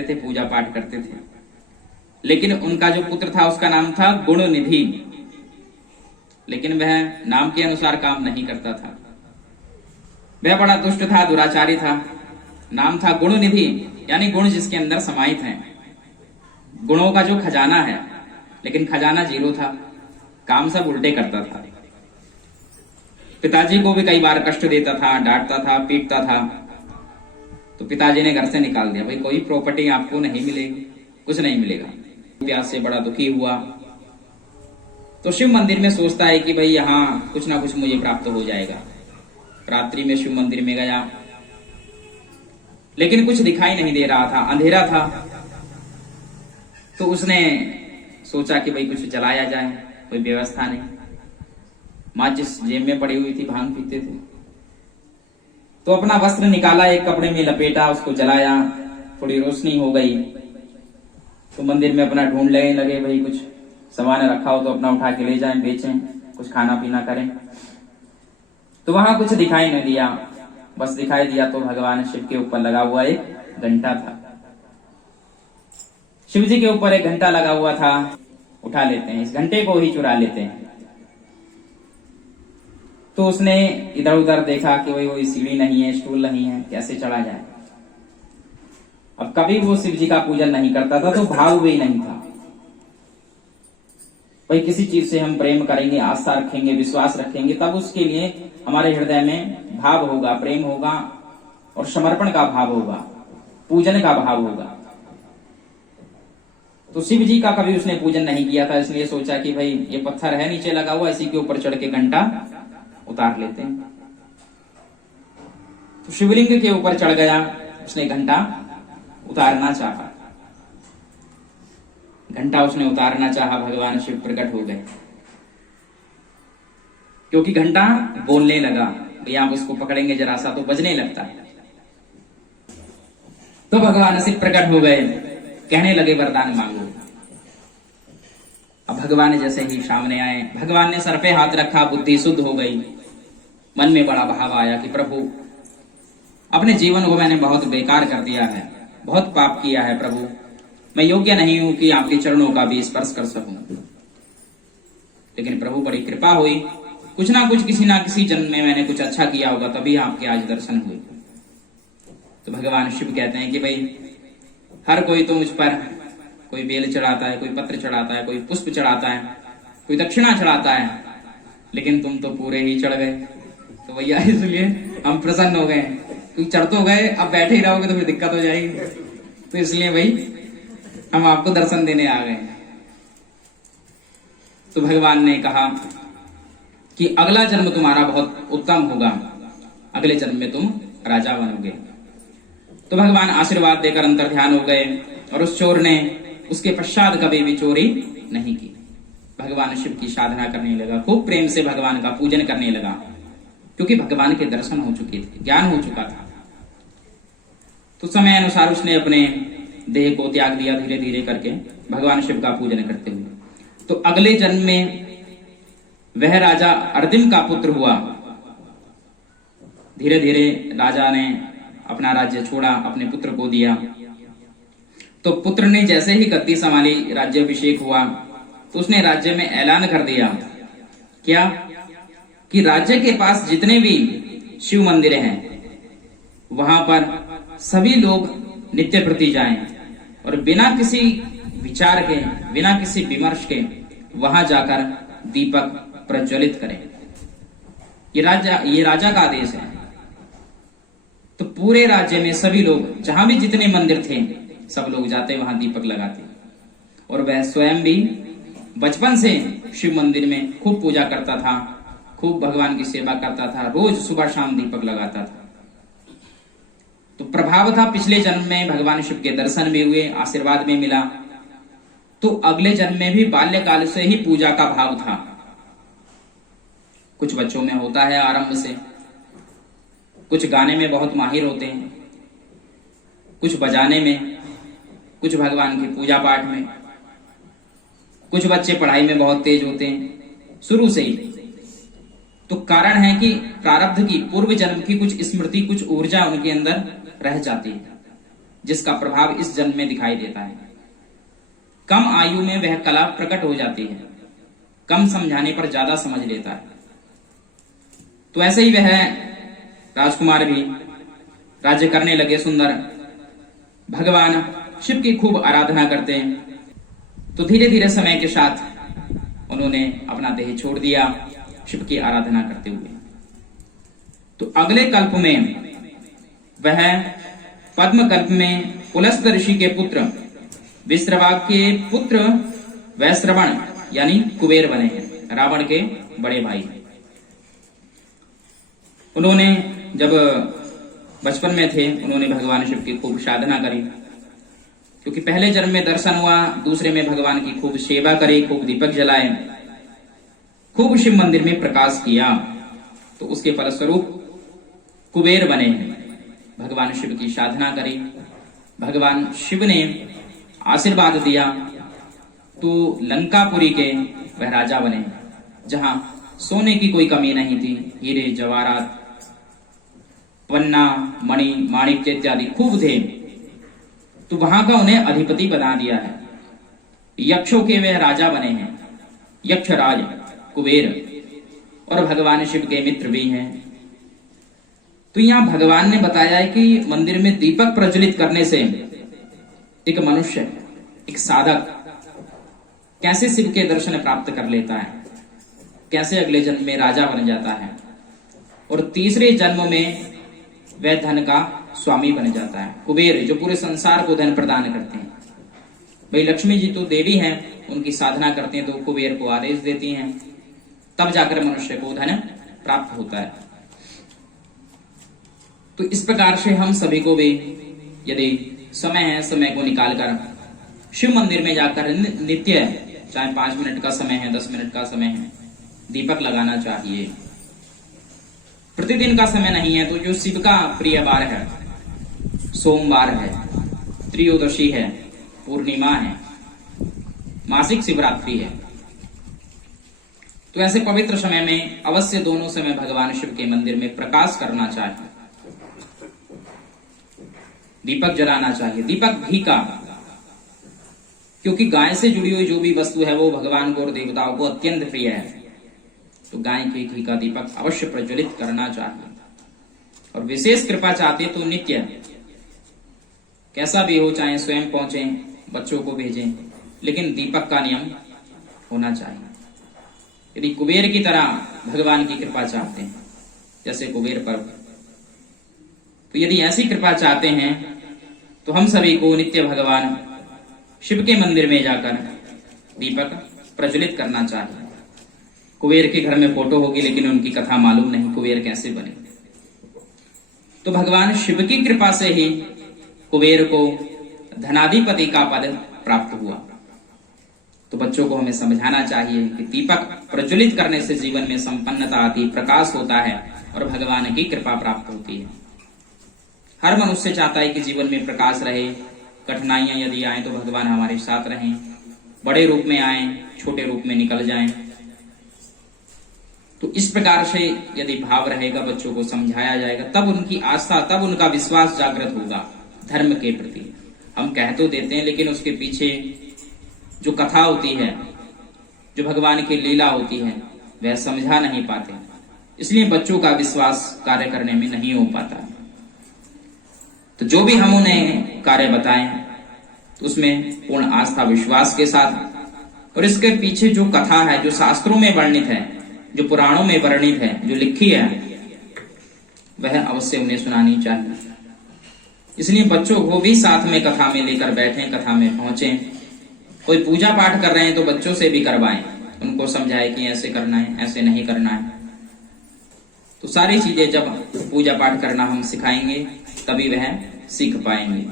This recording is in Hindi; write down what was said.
रहते थे, पूजा पाठ करते थे। लेकिन उनका जो पुत्र था उसका नाम था गुणनिधि, लेकिन वह नाम के अनुसार काम नहीं करता था। वह बड़ा दुष्ट था, दुराचारी था। नाम था गुणनिधि, यानी गुण जिसके अंदर समाहित हैं, गुणों का जो खजाना है, लेकिन खजाना जीरो था, काम सब उल्टे करता था। पिताजी को भी कई बार कष्ट देता था, डांटता था, पीटता था। तो पिताजी ने घर से निकाल दिया, भाई कोई प्रॉपर्टी आपको नहीं मिलेगी, कुछ नहीं मिलेगा। प्यास से बड़ा दुखी हुआ तो शिव मंदिर में सोचता है कि भाई यहाँ कुछ ना कुछ मुझे प्राप्त हो जाएगा। रात्रि में शिव मंदिर में गया, लेकिन कुछ दिखाई नहीं दे रहा था, अंधेरा था। तो उसने सोचा कि भाई कुछ जलाया जाए, कोई व्यवस्था नहीं। माचिस जेब में पड़ी हुई थी, भांग पीते थे। तो अपना वस्त्र निकाला, एक कपड़े में लपेटा, उसको जलाया, थोड़ी रोशनी हो गई। तो मंदिर में अपना ढूंढ लगे भाई कुछ सामान रखा हो तो अपना उठा के ले जाएं, बेचें, कुछ खाना पीना करें। तो वहां कुछ दिखाई नहीं दिया, बस दिखाई दिया तो भगवान शिव के ऊपर लगा हुआ एक घंटा था। शिव जी के ऊपर एक घंटा लगा हुआ था, उठा लेते हैं, इस घंटे को ही चुरा लेते हैं। तो उसने इधर उधर देखा कि वही सीढ़ी नहीं है, स्टूल नहीं है, कैसे चढ़ा जाए। अब कभी वो शिव जी का पूजन नहीं करता था तो भाव भी नहीं था। भाई किसी चीज से हम प्रेम करेंगे, आस्था रखेंगे, विश्वास रखेंगे, तब उसके लिए हमारे हृदय में भाव होगा, प्रेम होगा और समर्पण का भाव होगा, पूजन का भाव होगा। तो शिव जी का कभी उसने पूजन नहीं किया था, इसलिए सोचा कि भाई ये पत्थर है नीचे लगा हुआ, इसी के ऊपर चढ़ के घंटा उतार लेते हैं। तो शिवलिंग के ऊपर चढ़ गया, उसने घंटा उतारना चाहा। घंटा उसने उतारना चाहा, भगवान शिव प्रकट हो गए, क्योंकि घंटा बोलने लगा। भैया आप उसको पकड़ेंगे जरा सा तो बजने लगता है। तो भगवान शिव प्रकट हो गए, कहने लगे वरदान मांगो। अब भगवान जैसे ही सामने आए, भगवान ने सर पे हाथ रखा, बुद्धि शुद्ध हो गई। मन में बड़ा भाव आया कि प्रभु अपने जीवन को मैंने बहुत बेकार कर दिया है, बहुत पाप किया है प्रभु, मैं योग्य नहीं हूं कि आपके चरणों का भी स्पर्श कर सकूं। लेकिन प्रभु बड़ी कृपा हुई, कुछ ना कुछ किसी ना किसी जन्म में मैंने कुछ अच्छा किया होगा, तभी आपके आज दर्शन हुए। तो भगवान शिव कहते हैं कि भाई हर कोई तो मुझ पर कोई बेल चढ़ाता है, कोई पत्र चढ़ाता है, कोई पुष्प चढ़ाता है, कोई दक्षिणा चढ़ाता है, लेकिन तुम तो पूरे ही चढ़ गए। तो भैया इसलिए हम प्रसन्न हो गए, क्योंकि चढ़ तो गए, अब बैठे ही रहोगे तो फिर दिक्कत हो जाएगी। तो इसलिए भाई हम आपको दर्शन देने आ गए। तो भगवान ने कहा कि अगला जन्म तुम्हारा बहुत उत्तम होगा, अगले जन्म में तुम राजा बनोगे। तो भगवान आशीर्वाद देकर अंतर ध्यान हो गए और उस चोर ने उसके पश्चात कभी भी चोरी नहीं की। भगवान शिव की साधना करने लगा, खूब प्रेम से भगवान का पूजन करने लगा, क्योंकि भगवान के दर्शन हो चुके थे, ज्ञान हो चुका था। तो समय अनुसार उसने अपने देह को त्याग दिया, धीरे धीरे करके भगवान शिव का पूजन करते हुए। तो अगले जन्म में वह राजा अर्दिम का पुत्र हुआ। धीरे धीरे राजा ने अपना राज्य छोड़ा, अपने पुत्र को दिया। तो पुत्र ने जैसे ही गद्दी संभाली, राज्याभिषेक हुआ, तो उसने राज्य में ऐलान कर दिया क्या कि राज्य के पास जितने भी शिव मंदिर हैं वहां पर सभी लोग नित्य प्रति जाएं और बिना किसी विचार के, बिना किसी विमर्श के वहां जाकर दीपक प्रज्वलित करें। ये राजा का आदेश है। तो पूरे राज्य में सभी लोग, जहां भी जितने मंदिर थे, सब लोग जाते वहां दीपक लगाते। और वह स्वयं भी बचपन से शिव मंदिर में खूब पूजा करता था, खूब भगवान की सेवा करता था, रोज सुबह शाम दीपक लगाता था। तो प्रभाव था, पिछले जन्म में भगवान शिव के दर्शन भी हुए, आशीर्वाद भी मिला। तो अगले जन्म में भी बाल्यकाल से ही पूजा का भाव था। कुछ बच्चों में होता है आरंभ से, कुछ गाने में बहुत माहिर होते हैं, कुछ बजाने में, कुछ भगवान की पूजा पाठ में, कुछ बच्चे पढ़ाई में बहुत तेज होते हैं शुरू से ही। तो कारण है कि प्रारब्ध की, पूर्व जन्म की कुछ स्मृति, कुछ ऊर्जा उनके अंदर रह जाती है। जिसका प्रभाव इस जन्म में दिखाई देता है। कम आयु में वह कला प्रकट हो जाती है, कम समझाने पर ज्यादा समझ लेता है। तो ऐसे ही वह राजकुमार भी राज्य करने लगे सुंदर, भगवान शिव की खूब आराधना करते हैं। तो धीरे धीरे समय के साथ उन्होंने अपना देह छोड़ दिया शिव की आराधना करते हुए। तो अगले कल्प में वह पद्म कल्प में पुलस्त ऋषि के पुत्र विश्रवा के पुत्र वैश्रवण यानी कुबेर बने हैं, रावण के बड़े भाई। उन्होंने जब बचपन में थे उन्होंने भगवान शिव की खूब साधना करी, क्योंकि पहले जन्म में दर्शन हुआ, दूसरे में भगवान की खूब सेवा करी, खूब दीपक जलाए, खूब शिव मंदिर में प्रकाश किया। तो उसके फलस्वरूप कुबेर बने हैं। भगवान शिव की साधना करी, भगवान शिव ने आशीर्वाद दिया, तो लंकापुरी के वह राजा बने, जहां सोने की कोई कमी नहीं थी। हीरे जवाहरात, पन्ना, मणि, माणिक्य इत्यादि खूब थे। तो वहां का उन्हें अधिपति बना दिया है। यक्षों के वे राजा बने हैं, यक्षराज कुबेर, और भगवान शिव के मित्र भी हैं। तो यहां भगवान ने बताया है कि मंदिर में दीपक प्रज्वलित करने से एक मनुष्य, एक साधक कैसे शिव के दर्शन प्राप्त कर लेता है, कैसे अगले जन्म में राजा बन जाता है, और तीसरे जन्म में वह धन का स्वामी बन जाता है। कुबेर जो पूरे संसार को धन प्रदान करते हैं। भाई लक्ष्मी जी तो देवी हैं, उनकी साधना करते हैं तो कुबेर को आदेश देती हैं, तब जाकर मनुष्य को धन प्राप्त होता है। तो इस प्रकार से हम सभी को भी यदि समय है, समय को निकालकर शिव मंदिर में जाकर नित्य, चाहे 5 मिनट का समय है, 10 मिनट का समय है, दीपक लगाना चाहिए। प्रतिदिन का समय नहीं है तो जो शिव का प्रिय वार है, सोमवार है, त्रयोदशी है, पूर्णिमा है, मासिक शिवरात्रि है, तो ऐसे पवित्र समय में अवश्य दोनों समय भगवान शिव के मंदिर में प्रकाश करना चाहिए, दीपक जलाना चाहिए, दीपक घी का, क्योंकि गाय से जुड़ी हुई जो भी वस्तु है वो भगवान को और देवताओं को अत्यंत प्रिय है। तो गाय के घी का दीपक अवश्य प्रज्वलित करना चाहिए। और विशेष कृपा चाहते तो नित्य कैसा भी हो, चाहे स्वयं पहुंचे, बच्चों को भेजें, लेकिन दीपक का नियम होना चाहिए। यदि कुबेर की तरह भगवान की कृपा चाहते हैं, जैसे कुबेर पर्व, तो यदि ऐसी कृपा चाहते हैं तो हम सभी को नित्य भगवान शिव के मंदिर में जाकर दीपक प्रज्वलित करना चाहिए। कुबेर के घर में फोटो होगी लेकिन उनकी कथा मालूम नहीं, कुबेर कैसे बने। तो भगवान शिव की कृपा से ही कुबेर को धनाधिपति का पद प्राप्त हुआ। तो बच्चों को हमें समझाना चाहिए कि दीपक प्रज्वलित करने से जीवन में संपन्नता आती, प्रकाश होता है और भगवान की कृपा प्राप्त होती है। हर मनुष्य चाहता है कि जीवन में प्रकाश रहे, कठिनाइयां यदि आए तो भगवान हमारे साथ रहें, बड़े रूप में आए, छोटे रूप में निकल जाएं। तो इस प्रकार से यदि भाव रहेगा, बच्चों को समझाया जाएगा, तब उनकी आस्था, तब उनका विश्वास जागृत होगा धर्म के प्रति। हम कह तो देते हैं लेकिन उसके पीछे जो कथा होती है, जो भगवान की लीला होती है, वह समझा नहीं पाते, इसलिए बच्चों का विश्वास कार्य करने में नहीं हो पाता। तो जो भी हम उन्हें कार्य बताएं तो उसमें पूर्ण आस्था विश्वास के साथ, और इसके पीछे जो कथा है, जो शास्त्रों में वर्णित है, जो पुराणों में वर्णित है, जो लिखी है, वह अवश्य उन्हें सुनानी चाहिए। इसलिए बच्चों को भी साथ में कथा में लेकर बैठें, कथा में पहुंचे। कोई पूजा पाठ कर रहे हैं तो बच्चों से भी करवाएं, उनको समझाएं कि ऐसे करना है, ऐसे नहीं करना है। तो सारी चीजें जब पूजा पाठ करना हम सिखाएंगे तभी वह सीख पाएंगे।